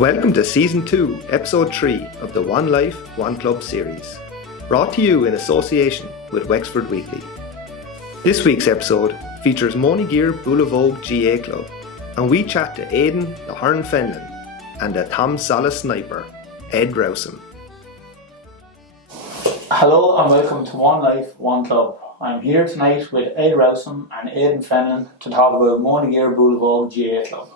Welcome to Season 2, Episode 3 of the One Life, One Club series, brought to you in association with Wexford Weekly. This week's episode features Monageer Boolavogue GA Club, and we chat to Aidan the Hurn Fenlon and the Tom Salas sniper, Ed Rowsome. Hello and welcome to One Life, One Club. I'm here tonight with Ed Rowsome and Aidan Fenlon to talk about Monageer Boolavogue GA Club.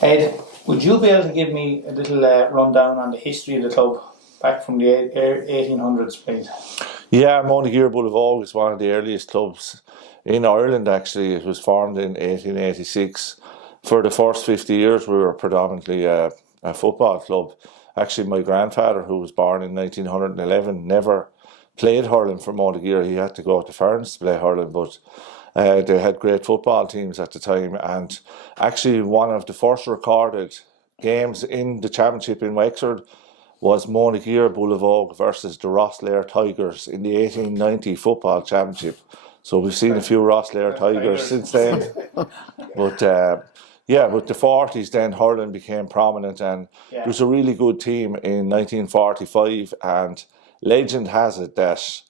Ed, would you be able to give me a little rundown on the history of the club back from the 1800s, please? Yeah, Monageer Boolavogue is one of the earliest clubs in Ireland, actually. It was formed in 1886. For the first 50 years, we were predominantly a football club. Actually, my grandfather, who was born in 1911, never played hurling for Monageer. He had to go to Ferns to play hurling, but they had great football teams at the time, and actually one of the first recorded games in the championship in Wexford was Monageer Boolavogue versus the Rosslare Tigers in the 1890 football championship. So we've seen a few Rosslare Tigers since then. But with the 40s then hurling became prominent, and there was a really good team in 1945, and legend has it that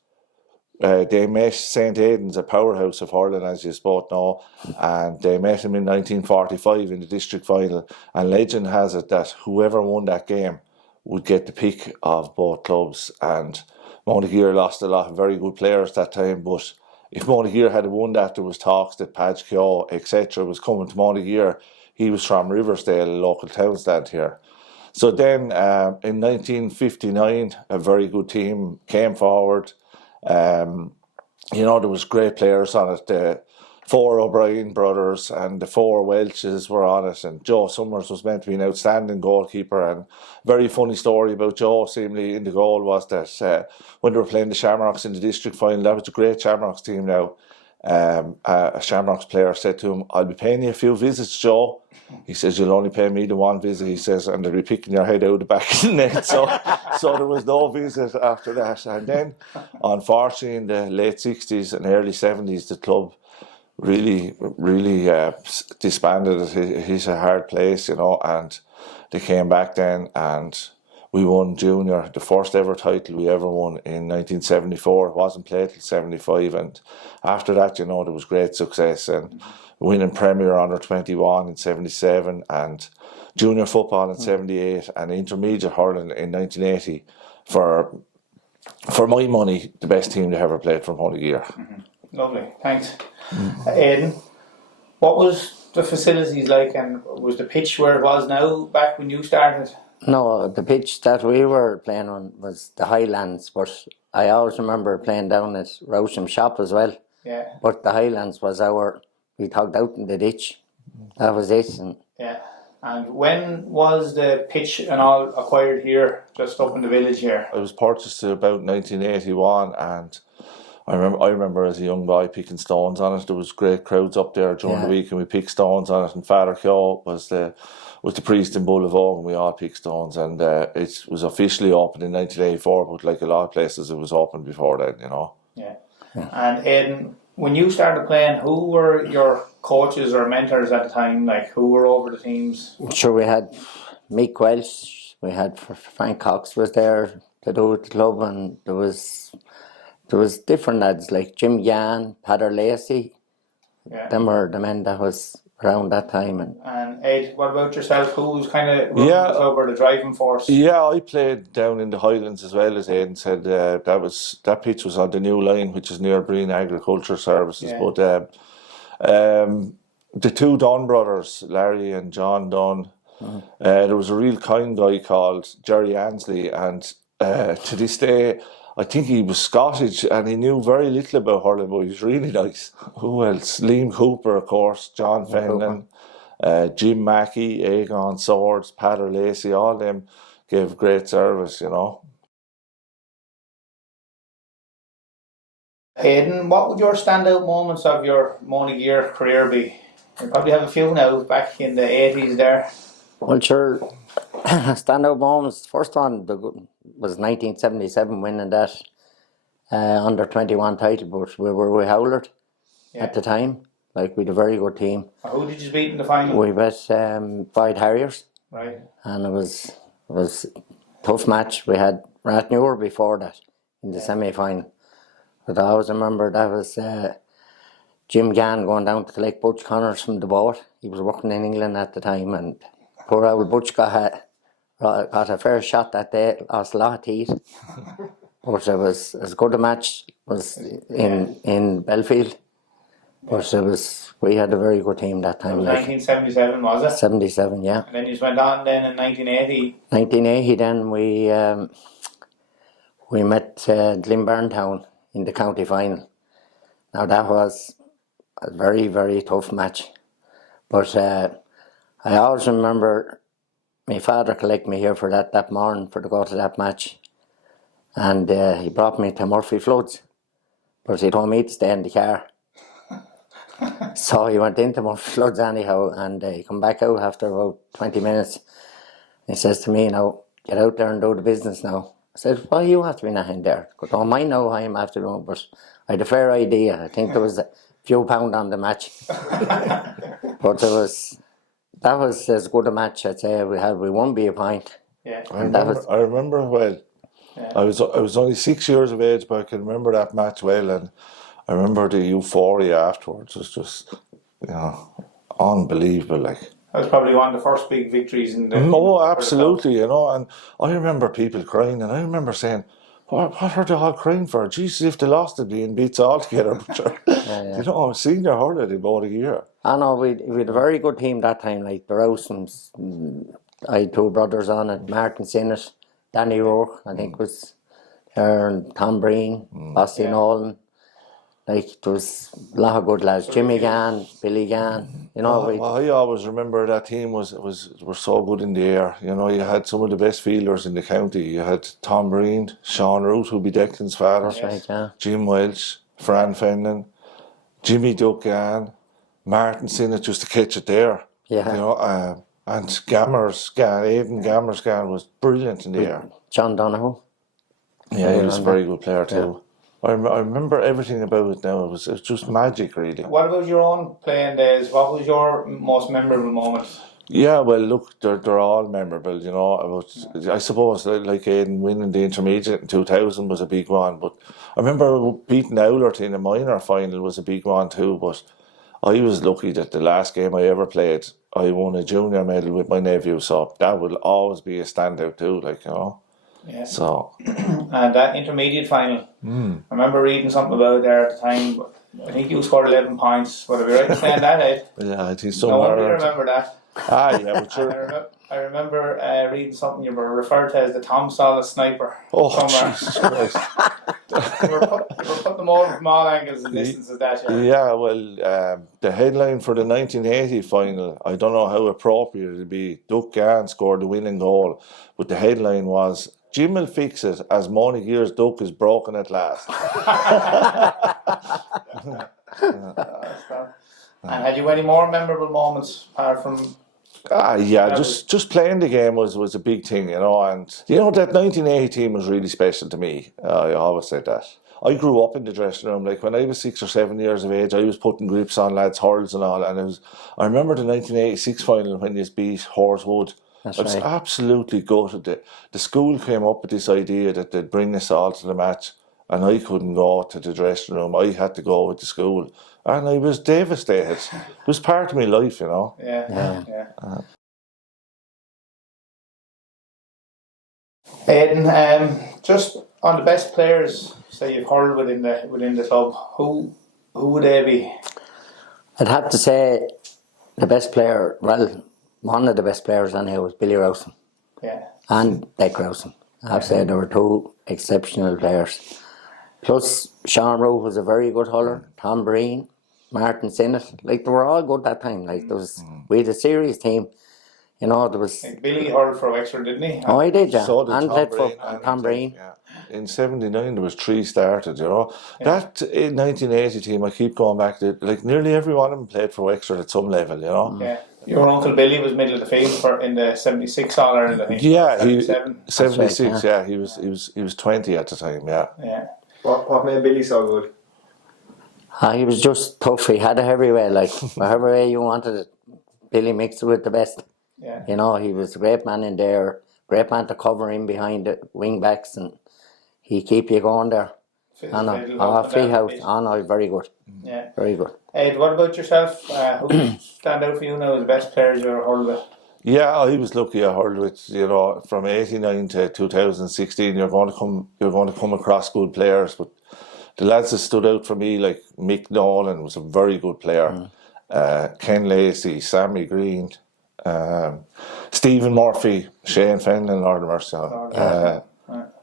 they met St. Aidan's, a powerhouse of hurling, as you both know, and they met him in 1945 in the district final, and legend has it that whoever won that game would get the pick of both clubs. And Monageer lost a lot of very good players that time, but if Monageer had won that, there was talks that Padge Keogh, etc. was coming to Monageer. He was from Riversdale, a local town stand here. So then in 1959, a very good team came forward. There was great players on it. The 4 O'Brien brothers and the 4 Welches were on it, and Joe Summers was meant to be an outstanding goalkeeper. And very funny story about Joe, seemingly in the goal, was that when they were playing the Shamrocks in the district final, that was a great Shamrocks team now. A Shamrocks player said to him, "I'll be paying you a few visits, Joe." He says, "You'll only pay me the one visit," he says, "and they'll be picking your head out the back of the net." So there was no visit after that. And then, unfortunately, in the late 60s and early 70s, the club really disbanded. It's a hard place, and they came back then, and we won junior, the first ever title we ever won in 1974. It wasn't played till 75, and after that, there was great success, and winning Premier Under 21 in 77, and junior football in 78, and intermediate hurling in 1980. For my money, the best team they ever played from Monageer. Lovely, thanks. Aidan, what was the facilities like, and was the pitch where it was now back when you started? No, the pitch that we were playing on was the Highlands, but I always remember playing down at Rowsome Shop as well. Yeah. But the Highlands was we tugged out in the ditch. That was it. And when was the pitch and all acquired here, just up in the village here? It was purchased about 1981, and I remember as a young boy picking stones on it. There was great crowds up there during the week, and we picked stones on it. And Father Keogh was the priest in Boolavogue, and we all picked stones. And it was officially opened in 1984, but like a lot of places, it was open before then, Yeah. And Aidan, when you started playing, who were your coaches or mentors at the time? Like, who were over the teams? Sure, we had Mick Welsh, we had Frank Cox was there to do with the club, and there was different lads like Jim Yan, Padder Lacey. Yeah. Them were the men that was around that time. And Ed, what about yourself? Who was kind of running the club or the driving force? Yeah, I played down in the Highlands as well, as Aidan said. That pitch was on the new line, which is near Breen Agriculture Services. Yeah. But the 2 Dunn brothers, Larry and John Dunn, there was a real kind guy called Jerry Ansley, and to this day, I think he was Scottish, and he knew very little about hurling, but he was really nice. Who else? Liam Cooper, of course, John Fenlon, Jim Mackey, Aegon Swords, Padder Lacey, all them gave great service, Aidan, what would your standout moments of your Monageer career be? You probably have a few now, back in the 80s there. Well, sure. Standout moments. First one was 1977, winning that under 21 title, but we were with Howlett at the time. Like, we had a very good team. Who did you beat in the final? We beat Boyd Harriers, Right. and it was a tough match. We had Rathnure before that in the semi-final. But I always remember that was Jim Gann going down to collect Butch Connors from the boat. He was working in England at the time, and poor old Butch got a fair shot that day, lost a lot of teeth. But it was as good a match was in Belfield. But we had a very good team that time. It was 1977, was it? 77, yeah. And then you went on then in 1980. 1980, then we met Glenburntown in the county final. Now that was a very, very tough match. But I always remember my father collect me here for that morning to go to that match. And he brought me to Murphy Floods. But he told me to stay in the car. So he went into Murphy Floods anyhow, and he come back out after about 20 minutes. He says to me, "Now, get out there and do the business now." I said, "Well, you have to be nothing there. I don't mind now how I'm after doing, but I had a fair idea. I think there was a few pound on the match." But that was as good a match, I'd say, we had. We won by a point. Yeah. I remember well. Yeah. I was only 6 years of age, but I can remember that match well, and I remember the euphoria afterwards. It was just, unbelievable. Like, That was probably one of the first big victories in the. oh, absolutely, and I remember people crying, and I remember saying, "What are they all crying for? Jesus, if they lost, it'd be in beats altogether." But senior hurler in Monageer. I know we had a very good team that time, like the Rowsons. I had two brothers on it, Martin Sinnott, Danny Rourke, I think was there, and Tom Breen, Bosty Nolan. Like, there was a lot of good lads. Jimmy Gann, Billy Gann, I always remember that team were so good in the air. You had some of the best fielders in the county. You had Tom Breen, Sean Root, who'd be Declan's father, That's right, yeah. Jim Welch, Fran Fenton, Jimmy Duck Gann, Martin Sinnott, just to catch it there. Yeah. And Aidan Gammers Gann was brilliant in the air. John Donoghue. Yeah, he was a very good player too. I remember everything about it now. It was just magic, really. What about your own playing days? What was your most memorable moment? Yeah, well, look, they're all memorable, I suppose, like Aidan winning the intermediate in 2000 was a big one, but I remember beating Owlert in a minor final was a big one too, but I was lucky that the last game I ever played, I won a junior medal with my nephew, so that will always be a standout too, Yeah. So. And that intermediate final, I remember reading something about it there at the time, but I think you scored 11 points. Would I be right in saying that, Ed? Yeah, I think so. No wonder you remember that. Yeah, but sure. I remember reading something you were referred to as the Tom Solace sniper. Oh, somewhere. Jesus Christ. you were putting them over from all angles and distances that year. Yeah, well, the headline for the 1980 final, I don't know how appropriate it would be. Duck Gann scored the winning goal, but the headline was, "Jim will fix it as Monageer's duck is broken at last." And had you any more memorable moments apart from? Yeah, just playing the game was a big thing, and that 1980 team was really special to me. I always said that. I grew up in the dressing room. Like, when I was 6 or 7 years of age, I was putting grips on lads' hurls and all, and I remember the 1986 final when you beat Horsewood. That's I was right. absolutely gutted. The school came up with this idea that they'd bring us all to the match, and I couldn't go to the dressing room. I had to go with the school, and I was devastated. It was part of my life, Yeah. Aidan, just on the best players, say you've hurled within the club, who would they be? I'd have to say the best player, well, one of the best players on here was Billy Rowson Yeah. and Dick Rowson. I have to say there were two exceptional players. Plus, Sean Rowe was a very good hurler, Tom Breen, Martin Sinnott. Like, they were all good that time. Like, we had a serious team. There was... Like Billy hurled for Wexford, didn't he? Oh, he did, yeah. So did and Tom played Breen, for Tom Breen. Yeah. In 79 there was 3 started, That 1980 team, I keep going back to, like, nearly every one of them played for Wexford at some level, Yeah. Your uncle Billy was middle of the field in the 76 All Ireland, I think. Yeah, 77. right, he was 20 at the time, yeah. Yeah. What made Billy so good? He was just tough. He had it everywhere, like whatever way you wanted it. Billy mixed it with the best. Yeah. You know, he was a great man in there, great man to cover in behind the wing backs, and he keep you going there. I know. Free house. I know, very good. Yeah. Very good. Ed, what about yourself? Who stand out for you now as the best players you ever hurled with? Yeah, I was lucky. I hurled with, you know, from '89 to 2016. You're going to come across good players, but the lads that stood out for me, like Mick Nolan was a very good player. Ken Lacey, Sammy Green, Stephen Murphy, Shane Fenlon, Lord of Mercy,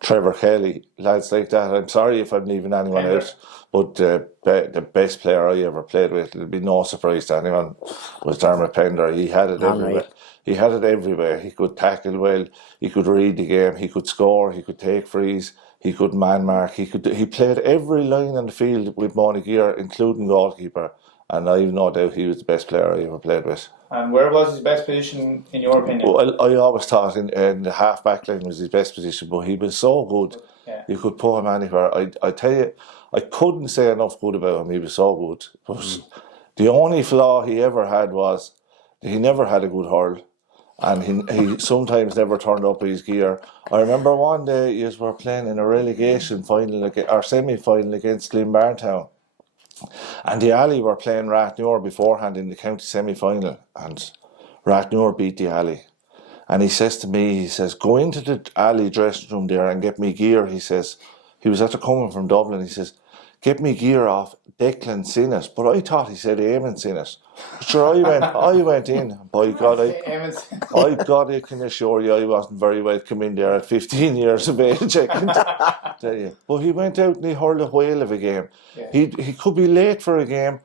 Trevor Kelly, lads like that. I'm sorry if I'm leaving anyone out, but the best player I ever played with, it'll be no surprise to anyone, was Dermot Pender. He had it everywhere. He had it everywhere. He could tackle well. He could read the game. He could score. He could take frees. He could man mark. He played every line on the field with Monageer, including goalkeeper. And I've no doubt he was the best player I ever played with. And where was his best position in your opinion? Well, I always thought in the half back line was his best position, but he was so good. Yeah. You could put him anywhere. I tell you, I couldn't say enough good about him. He was so good. But the only flaw he ever had was he never had a good hurl. And he sometimes never turned up his gear. I remember one day you were playing in a relegation final or semi-final against Glenbarntown. And the Alley were playing Rathnour beforehand in the county semi-final, and Rathnour beat the Alley. And he says to me, he says, go into the Alley dressing room there and get me gear. He says, he was after coming from Dublin. He says, get me gear off Declan Sinnott. But I thought he said Eamon Sinnott. Sure, I went in. By God, I can assure you I wasn't very welcome in there at 15 years of age, I can tell you. But he went out and he hurled a whale of a game. Yeah. He could be late for a game,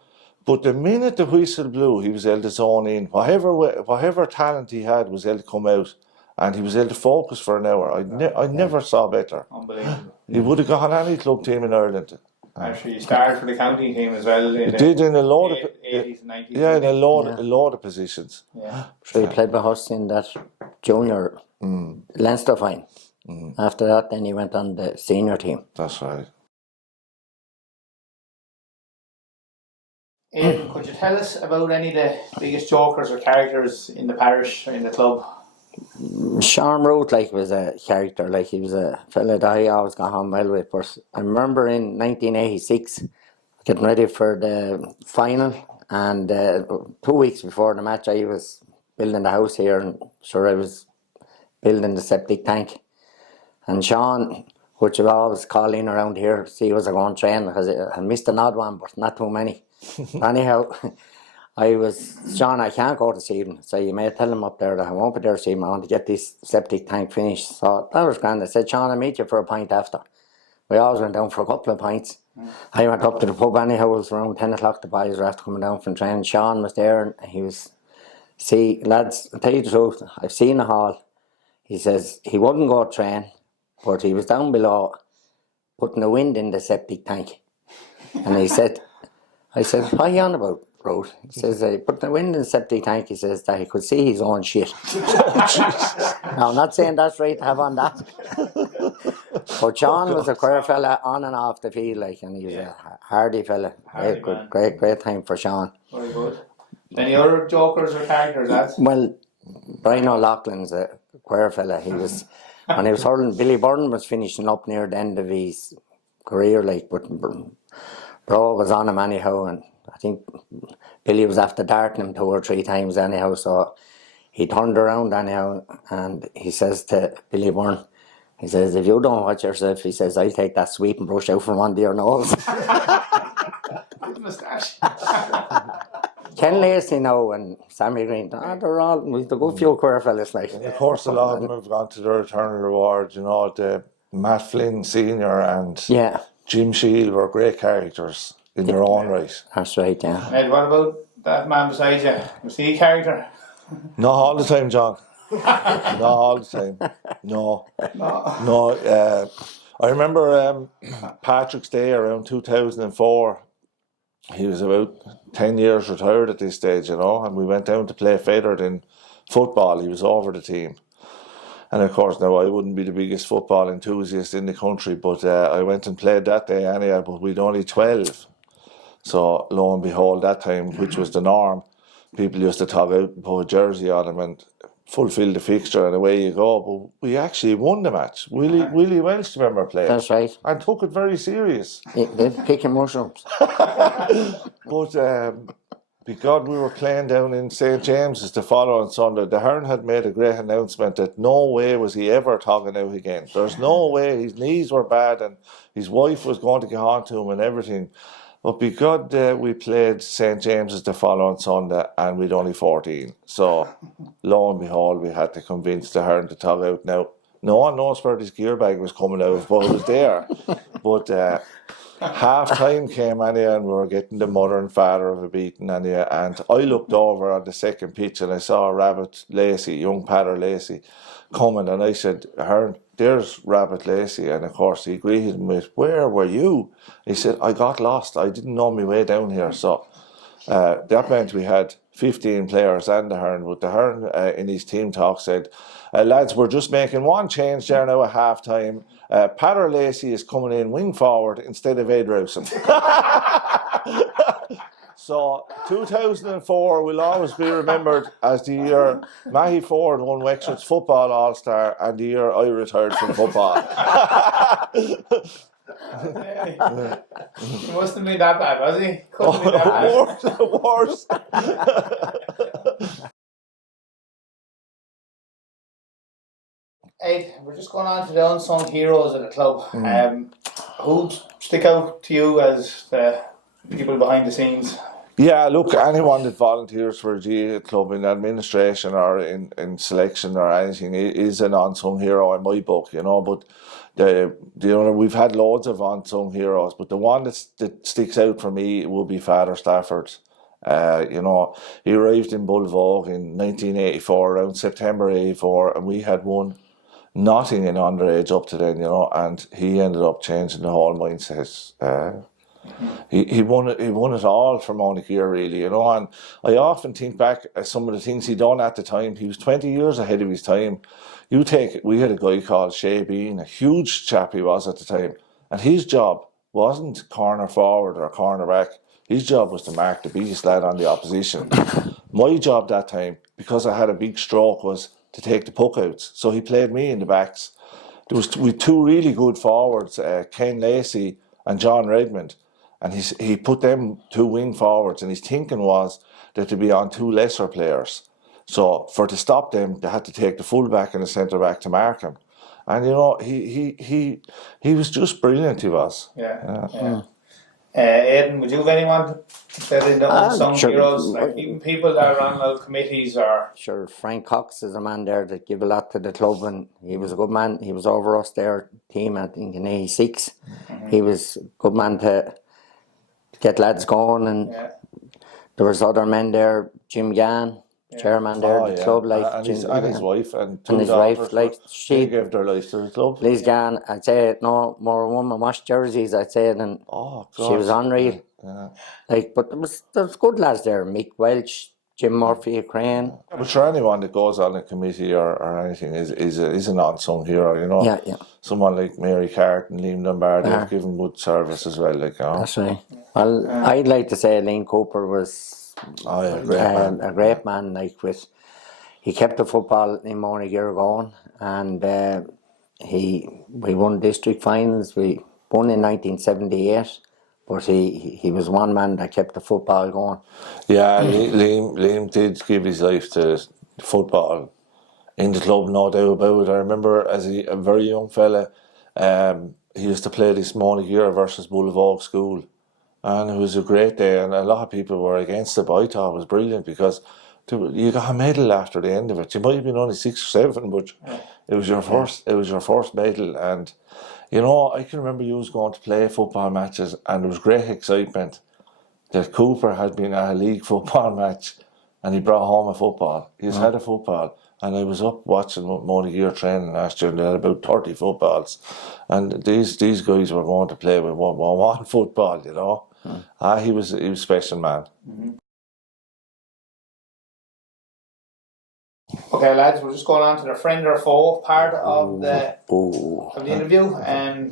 but the minute the whistle blew, he was able to zone in. Whatever talent he had was able to come out, and he was able to focus for an hour. I never saw better. Unbelievable. He would have gone any club team in Ireland. Actually, he started for the county team as well. He did in a lot of 80s and 90s. Yeah, in a lot of positions. Yeah. So he played with us in that junior Leinster fine. After that, then he went on the senior team. That's right. Aidan, could you tell us about any of the biggest jokers or characters in the parish or in the club? Sean Root, was a character. He was a fella that I always got on well with. But I remember in 1986 getting ready for the final, and 2 weeks before the match, I was building the house here, and sure I was building the septic tank. And Sean, which I always call in around here to see was I going to train, because I missed an odd one, but not too many. Anyhow, Sean, I can't go this evening, so you may tell him up there that I won't be there this evening. I want to get this septic tank finished. So that was grand. I said, Sean, I'll meet you for a pint after. We always went down for a couple of pints. I went up to the pub anyhow. It was around 10 o'clock. The boys were after coming down from training. Sean was there, and he was, see, lads, I'll tell you the truth, I've seen the hall. He says he wouldn't go train, but he was down below putting the wind in the septic tank. And I said, what are you on about, bro? He says, put the wind in the septic tank. He says that he could see his own shit. Now, I'm not saying that's right to have on that. But Sean was a queer fella on and off the field, and he was a hardy fella. Great time for Sean. Very good. Any other jokers or characters, lads? Well, Brian O'Loughlin's a queer fella. He was, when he was hurling, Billy Byrne was finishing up near the end of his career, but Bro was on him anyhow, and I think Billy was after darting him 2 or 3 times anyhow, so he turned around anyhow, and he says to Billy Byrne, he says, if you don't watch yourself, he says, I'll take that sweeping brush out from under your nose. Good moustache. Ken Lacey now and Sammy Green, they're all, we've a good few queer fellas. Of course, a lot of them have gone to their eternal reward, the Matt Flynn Senior and Jim Shield were great characters in their own right. That's right, yeah. Ed, what about that man beside you? Was he a character? Not all the time, John. Not all the time. No. I remember Patrick's Day around 2004. He was about 10 years retired at this stage, and we went down to play feathered in football. He was over the team. And of course, now I wouldn't be the biggest football enthusiast in the country, but I went and played that day anyhow, but we'd only 12. So lo and behold, that time, which was the norm, people used to tug out and put a jersey on them and fulfil the fixture and away you go. But we actually won the match. Willie Welsh, remember, played. That's right. And took it very serious. They're picking mushrooms. But because we were playing down in St. James's the following Sunday, the Hearn had made a great announcement that no way was he ever tugging out again. There's no way. His knees were bad and his wife was going to get on to him and everything. But because we played St. James's the following Sunday and we'd only 14. So lo and behold, we had to convince the Hearn to tug out. Now, no one knows where this gear bag was coming out, but it was there. But half time came anyway, and we were getting the mother and father of a beating anyway. And I looked over on the second pitch and I saw Rabbit Lacey, young Patter Lacey, coming, and I said, Hearn, there's Rabbit Lacey. And of course he greeted him with, where were you? He said, I got lost. I didn't know my way down here. So that meant we had 15 players and the Hearn, but the Hearn in his team talk said, lads, we're just making one change there now at half time. Patter Lacey is coming in wing forward instead of Ed Rowson. So 2004 will always be remembered as the year Mahi Ford won Wexford's Football All-Star and the year I retired from football. He must have been that bad, was he? Couldn't be that bad. Worse. Ed, we're just going on to the unsung heroes of the club. Who'd stick out to you as the people behind the scenes? Yeah, look, anyone that volunteers for a GA club in administration or in selection or anything is an unsung hero in my book, you know. But we've had loads of unsung heroes, but the one that sticks out for me will be Father Stafford. You know, he arrived in Boolavogue in 1984, around September 84, and we had won nothing in underage up to then, you know, and he ended up changing the whole mindset. He won it all for Monageer, really, you know. And I often think back at some of the things he done at the time. He was 20 years ahead of his time. We had a guy called Shea Bean, a huge chap he was at the time, and his job wasn't corner forward or corner back. His job was to mark the biggest lad on the opposition. My job that time, because I had a big stroke, was to take the puck outs. So he played me in the backs. There was with two really good forwards, Ken Lacey and John Redmond. And he put them two wing forwards, and his thinking was that to be on two lesser players. So to stop them, they had to take the fullback and the centre back to mark him. And you know, he was just brilliant. He was. Yeah. Aidan, would you have anyone that in the unsung heroes, like even people that are on those committees or? Sure, Frank Cox is a man there that gave a lot to the club, and he was a good man. He was over us there team, I think in '86. He was a good man to get lads going, and there was other men there, Jim Gann, chairman there at the club, like and his wife and two his daughters, wife, like she gave their life to the club. Liz Gann, I'd say no more woman washed jerseys, I'd say, and she was unreal. Yeah. Like, but there was good lads there, Mick Welch, Jim Murphy, Crane. But sure, anyone that goes on a committee or anything is an unsung hero, you know. Yeah. Someone like Mary Carton, Liam Lombardi have given good service as well, like, you know. That's right. Well, I'd like to say Liam Cooper was a great man. Like, he kept the football in Monageer going, and we won district finals. We won in 1978. But he was one man that kept the football going. Yeah, Liam did give his life to football in the club, no doubt about it. I remember as a very young fella, he used to play this Monageer versus Boolavogue school, and it was a great day. And a lot of people were against it, but I thought it was brilliant because you got a medal after the end of it. You might have been only 6 or 7, but it was your first. It was your first medal, and. You know, I can remember you was going to play football matches and there was great excitement that Cooper had been at a league football match and he brought home a football. He's had a football, and I was up watching Monageer training last year and they had about 30 footballs, and these guys were going to play with one football, you know. He was a special man. Okay, lads, we're just going on to the friend or foe part of the Oh, interview.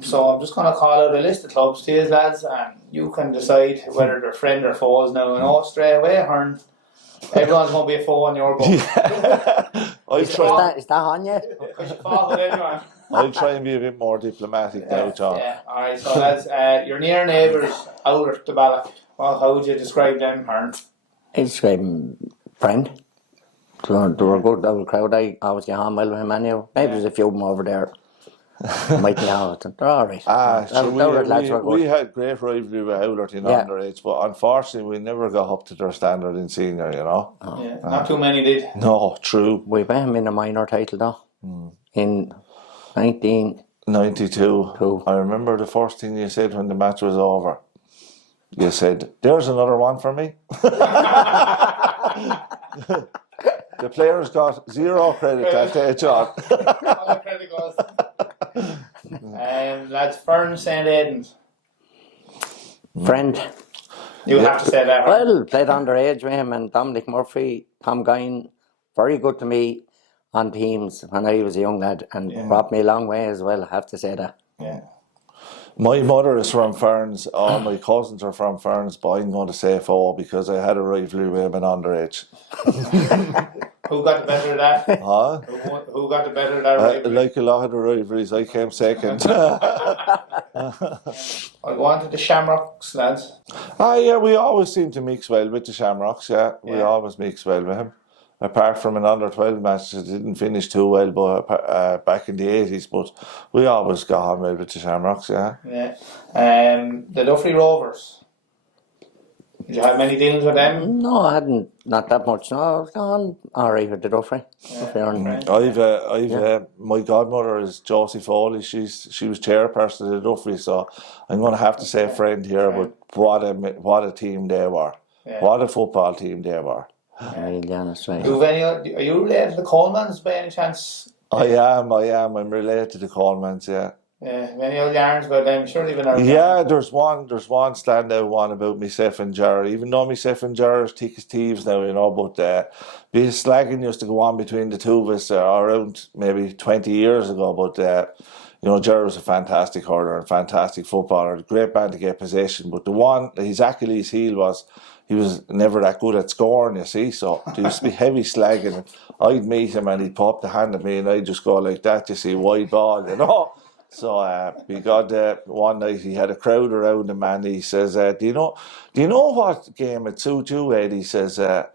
So I'm just going to call out a list of clubs to you, lads, and you can decide whether they're friend or foes. Now, I know straight away, Hearn, everyone's going to be a foe in your book. I'll try. is that on yet? Because you fought with everyone. I'll try and be a bit more diplomatic now, John. Yeah, alright, so lads, your near neighbours out at the Balloch, well, how would you describe them, Hearn? I'd describe him friend. So they were a good old crowd. I always get on well with him anyway. Maybe there's a few of them over there. Might be out. They're alright. We had great rivalry with Howlert in underage, but unfortunately we never got up to their standard in senior, you know. Yeah, not too many did. No, true. We beat him in a minor title though. In 1992. I remember the first thing you said when the match was over. You said, "There's another one for me." The players got zero credit that day, John. All the credit goes. Lads, Fern St. Aidan's. Friend. You would have to say that. Right? Well, played underage with him and Dominic Murphy, Tom Guine, very good to me on teams when I was a young lad and brought me a long way as well, I have to say that. Yeah. My mother is from Ferns, all my cousins are from Ferns, but I'm going to say four because I had a rivalry with him in underage. Who got the better of that? Huh? Who got the better of that rivalry? Like a lot of the rivalries, I came second. I'll go on to the Shamrocks, lads. Yeah, we always seem to mix well with the Shamrocks, we always mix well with him. Apart from an under-12 match that didn't finish too well but back in the 80s, but we always got on well with the Shamrocks, Yeah. The Duffy Rovers. Did you have many dealings with them? No, I hadn't, not that much. No, I was gone alright with the Duffy. My godmother is Josie Foley. She was chairperson of the Duffy, so I'm going to have to say friend here. But what a team they were! What a football team they were! Really honest, right. Are you related to the Colemans by any chance? I am. I'm related to the Colemans. Yeah. Yeah. Any other yarns about them? Sure, even. Yeah, there's one standout one about myself and Jerry. Even though myself and Jerry are thick as thieves now, you know, but the slagging used to go on between the two of us around maybe 20 years ago. But you know, Jerry was a fantastic hurler and fantastic footballer, a great man to get possession. But the one, his Achilles heel was, he was never that good at scoring, you see. So there used to be heavy slagging. I'd meet him and he'd pop the hand at me and I'd just go like that, you see, wide ball, you know. So we got one night he had a crowd around him and he says, do you know what game it suits you, Ed? He says, I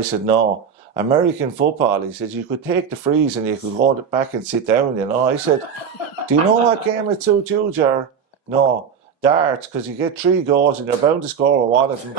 said, no. American football, he says, you could take the freeze and you could go back and sit down, you know. I said, do you know what game it suits you, Jar? No. Darts, because you get 3 goals and you're bound to score with one of them.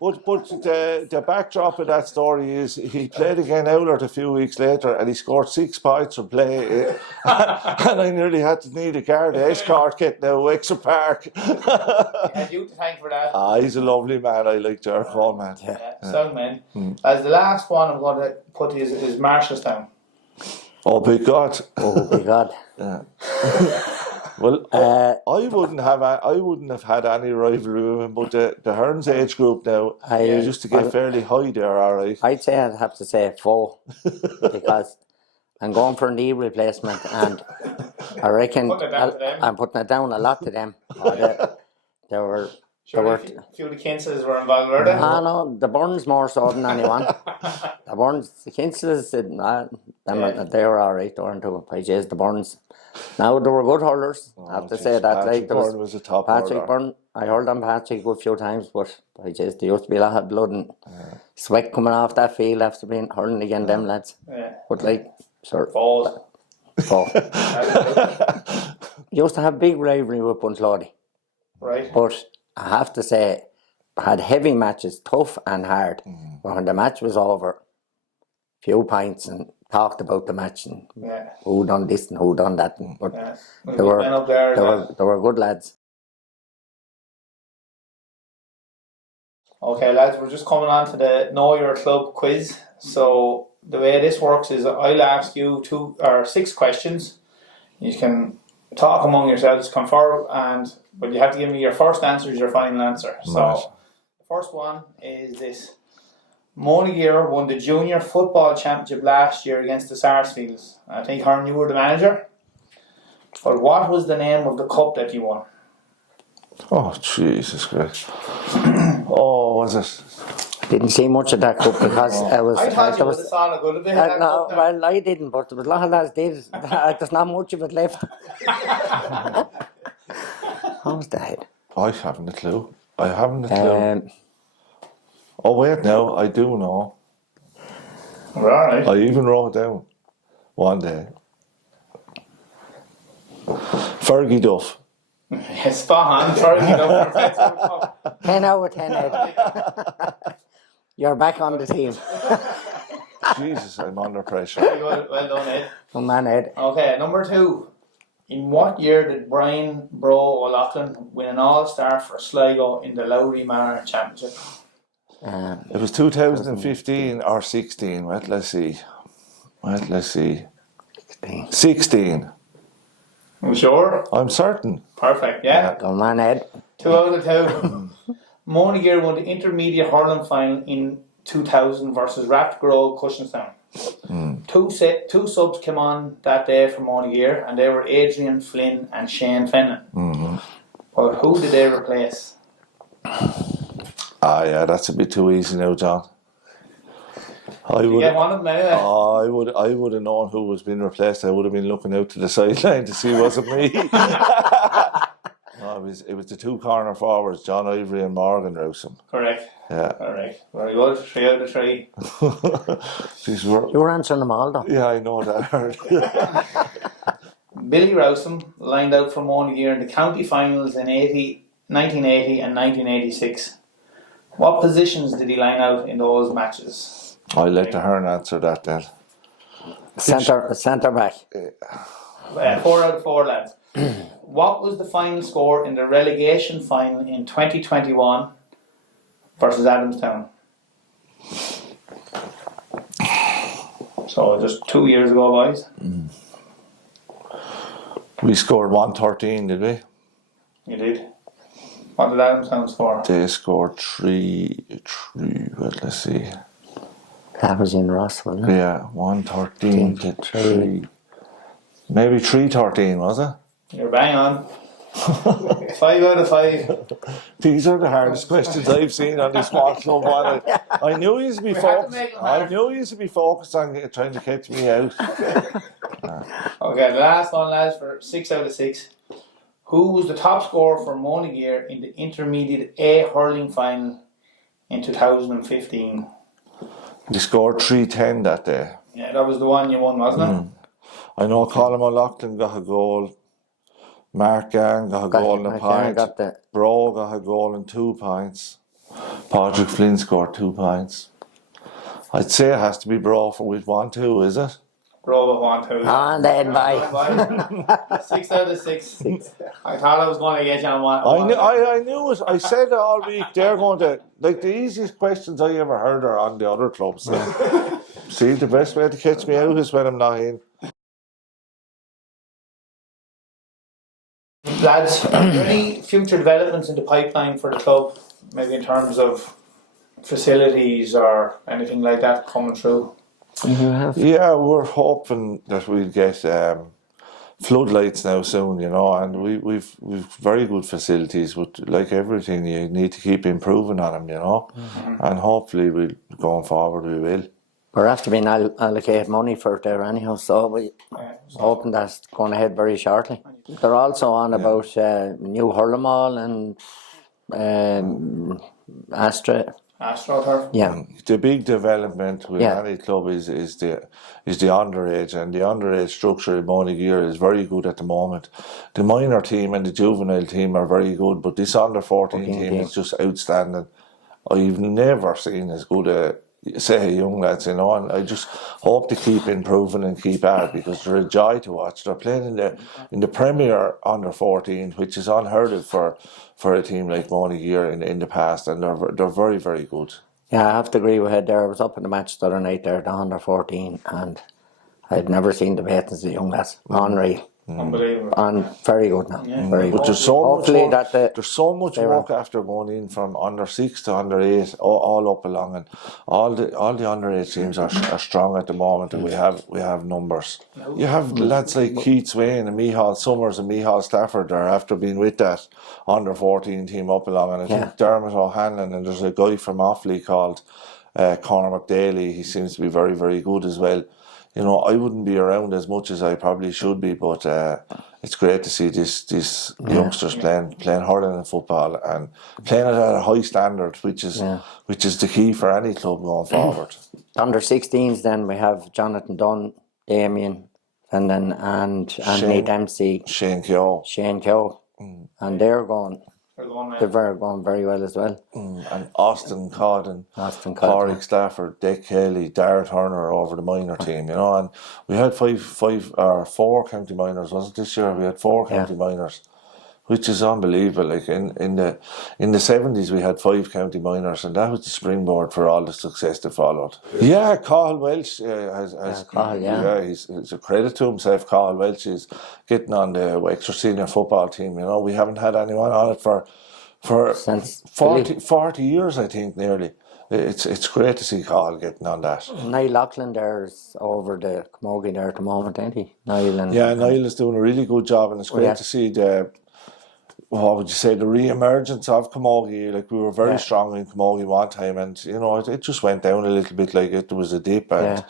but the backdrop of that story is he played again Howlert a few weeks later and he scored 6 points from play. And I nearly had to need a guard escort kit now, Wexford Park. Had you to thank for that. He's a lovely man. I like Jar Coleman. So, man. As the last one I'm going to put is Marshallstown. Oh, big God. Oh, my God. Yeah. Well, I wouldn't have had any rivalry with him, but the Hearns age group now used to get fairly high there, all right. I'd say I'd have to say 4 because I'm going for a knee replacement and I reckon I'm putting it down a lot to them. They were. Sure, a few of the Kinsels were involved, were they? No, the Burns more so than anyone. The Kinsels, they were alright, weren't they? The Burns. Now, they were good hurlers, I have to say that. Patrick Byrne was a top Patrick hurler. Byrne, I heard on Patrick a good few times, but there used to be a lot of blood and sweat coming off that field after being hurling against them lads. Yeah. But Falls. Used to have big rivalry with Bunclody. Right. But I have to say, had heavy matches, tough and hard. But when the match was over, few pints and talked about the match and who done this and who done that. But they were good lads. Okay, lads, we're just coming on to the Know Your Club quiz. So the way this works is I'll ask you 2 or 6 questions. You can talk among yourselves, come forward, but you have to give me your first answer is your final answer. So the first one is this. Monageer won the junior football championship last year against the Sarsfields. I think, Hearn, you were the manager. But what was the name of the cup that you won? Oh, Jesus Christ. Oh, was it? Didn't see much of that cup because I was. I thought you there would have saw a good bit of that no, cup now. well, I didn't, but there was a lot of lads did. There's not much of it left. How's that? I haven't a clue. Oh, wait, now, I do know. Right. I even wrote it down one day. Fergie Duff. Yes, spot on. Sorry, you know, for French Cup. 10 out of 10, Ed. You're back on the team. Jesus, I'm under pressure. Very good. Well done, Ed. Oh man, Ed. Okay, number 2. In what year did Brian Bro O'Loughlin win an All-Star for Sligo in the Lowry Manor Championship? It was 2015 or 16. Wait, let's see. 16. You sure? I'm certain. Perfect, yeah. Oh man, Ed. 2 out of 2. Monageer won the intermediate hurling final in 2000 versus Rathgrove Cushenstown. Two subs came on that day for Monageer, and they were Adrian Flynn and Shane Fennan. But who did they replace? Yeah, that's a bit too easy now, John. You get one of them anyway. I would have known who was being replaced. I would have been looking out to the sideline to see was it me. No, it was the 2 corner forwards, John Ivory and Morgan Rowsome. Correct. Yeah. Correct. Very good. 3 out of 3. Jeez, You were answering them all, though. yeah, I know that. Billy Rowsome lined out for Monageer in the county finals in 1980 and 1986. What positions did he line out in those matches? I'll let the Hearn answer that then. Centre back. 4 out of 4, lads. What was the final score in the relegation final in 2021 versus Adamstown? So just 2 years ago, boys. We scored 113, did we? You did. What did Adamstown score? They scored 3. Well, let's see. That was in Ross, wasn't it? Yeah, 113 to 3. Maybe 313, was it? You're bang on. 5 out of 5. These are the hardest questions I've seen on this small club. I knew you used to be focused on trying to catch me out. Okay, the last one, lads, for 6 out of 6. Who was the top scorer for Monageer in the intermediate A hurling final in 2015? They scored 310 that day. Yeah, that was the one you won, wasn't it? I know Colin O'Loughlin got a goal. Mark Gang got a goal and a point. Bro got a goal and 2 points. Patrick Flynn scored 2 points. I'd say it has to be Bro for with 1-2, is it? Bro, 1-2. On then, bye. 6 out of 6. I thought I was going to get you on one. I knew it. I said it all week. They're going to, like, the easiest questions I ever heard are on the other clubs. See, the best way to catch me out is when I'm not in. Lads, are there any future developments in the pipeline for the club? Maybe in terms of facilities or anything like that coming through? Yeah, we're hoping that we'll get floodlights now soon, you know, and we've very good facilities, but like everything, you need to keep improving on them, you know, and hopefully going forward we will. We're after being allocated money for it there anyhow, so we're hoping that's going ahead very shortly. They're also on about new hurling mall and AstroTurf? Yeah. The big development with any club is the underage, and the underage structure in Monageer is very good at the moment. The minor team and the juvenile team are very good, but this under 14 team is just outstanding. I've never seen as good a young lads, you know, and I just hope to keep improving and keep at it because they're a joy to watch. They're playing in the Premier under 14, which is unheard of for a team like Monageer in the past, and they're very, very good. Yeah, I have to agree with Ed there. I was up in the match the other night there, the under 14, and I'd never seen the Batons, the young lads. Unreal. Unbelievable. And very good now. Yeah. Very But good. there's so much Hopefully work. that There's so much they work after going in from under 6 to under 8, all up along, and all the under 8 teams are strong at the moment, and we have numbers. You have lads like Keith Swain and Micheál Summers and Micheál Stafford are after being with that under 14 team up along, and I think Dermot O'Hanlon, and there's a guy from Offaly called Cormac Daly. He seems to be very, very good as well. You know, I wouldn't be around as much as I probably should be, but it's great to see these youngsters playing hurling and football and playing it at a high standard, which is the key for any club going forward. under 16s, then we have Jonathan Dunn, Damien, and Anthony Dempsey, Shane Keogh, and they're going. They're They're going very well as well. and Austin Codden, Pádraig Stafford, Dick Haley, Dara Turner over the minor team, you know, and we had four county minors, was it this year? We had 4 county minors, which is unbelievable. Like in the 70s we had 5 county minors, and that was the springboard for all the success that followed. Yeah, Cathal Welch he's a credit to himself. Cathal Welch is getting on the extra senior football team. You know, we haven't had anyone on it for Since 40 years, I think, nearly. It's great to see Cathal getting on that. Niall Loughlin there's over the Camogie there at the moment, ain't he? Niall is doing a really good job, and it's great to see the re-emergence of Camogie. Like, we were very strong in Camogie one time, and you know, it just went down a little bit. Like, it was a dip, and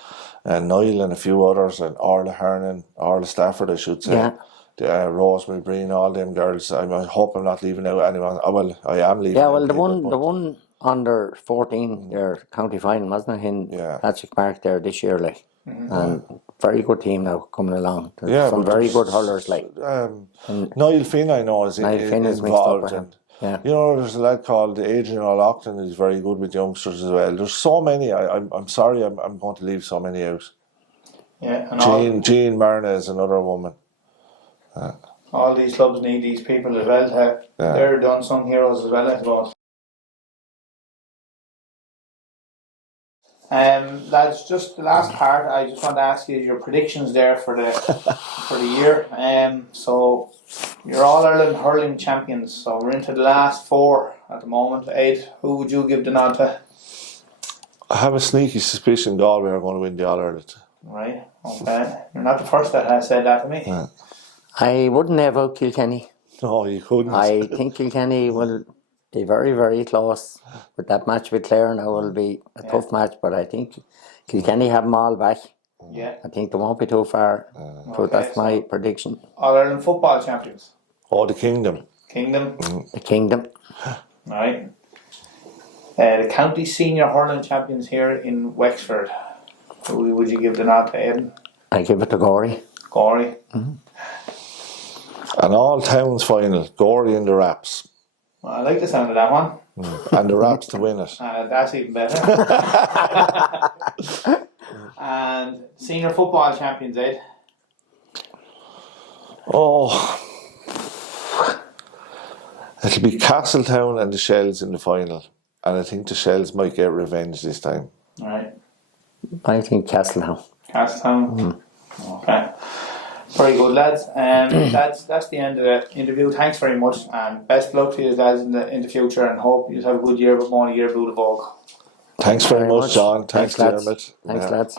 Niall and a few others, and Orla Hernan, Orla Stafford, I should say. Rosemary Breen, all them girls. I hope I'm not leaving out anyone. I am leaving. Yeah, well, the one under 14 their county final, wasn't it, in Patrick Park there this year, like, and very good team now coming along. There's some very good hurlers, like Niall Finn, I know, is involved, and you know, there's a lad called Adrian O'Loughlin who's very good with youngsters as well. There's so many. I'm sorry, I'm going to leave so many out. Yeah, and Jean Marna is another woman. All these clubs need these people as well. They're done some heroes as well, I suppose. Lads, just the last part, I just want to ask you your predictions there for the year. So you're all Ireland hurling champions, so we're into the last 4 at the moment. Ed, who would you give the nod to? I have a sneaky suspicion Galway are going to win the All-Ireland. Right, okay. You're not the first that has said that to me. I wouldn't have out Kilkenny. No, you couldn't. I think Kilkenny will be very, very close. With that match with Clare now will be a tough match, but I think Kilkenny have them all back. Yeah. I think they won't be too far. So that's my prediction. All Ireland football champions. Oh, the Kingdom. The Kingdom. Right. The county senior hurling champions here in Wexford. Who would you give the nod to, Aidan? I give it to Gorey. Gorey. An all towns final, Gorey and the Raps. Well, I like the sound of that one. And the Raps to win it. That's even better. And senior football champions, Ed. Oh, it'll be Castletown and the Shells in the final, and I think the Shells might get revenge this time. Right. I think Castletown. Castletown. Okay. Very good, lads. That's the end of the interview. Thanks very much, and best luck to you lads in the future, and hope you have a good year with Monageer Boolavogue. Thanks very much, John. Thanks, lads. Dermot. Thanks, lads.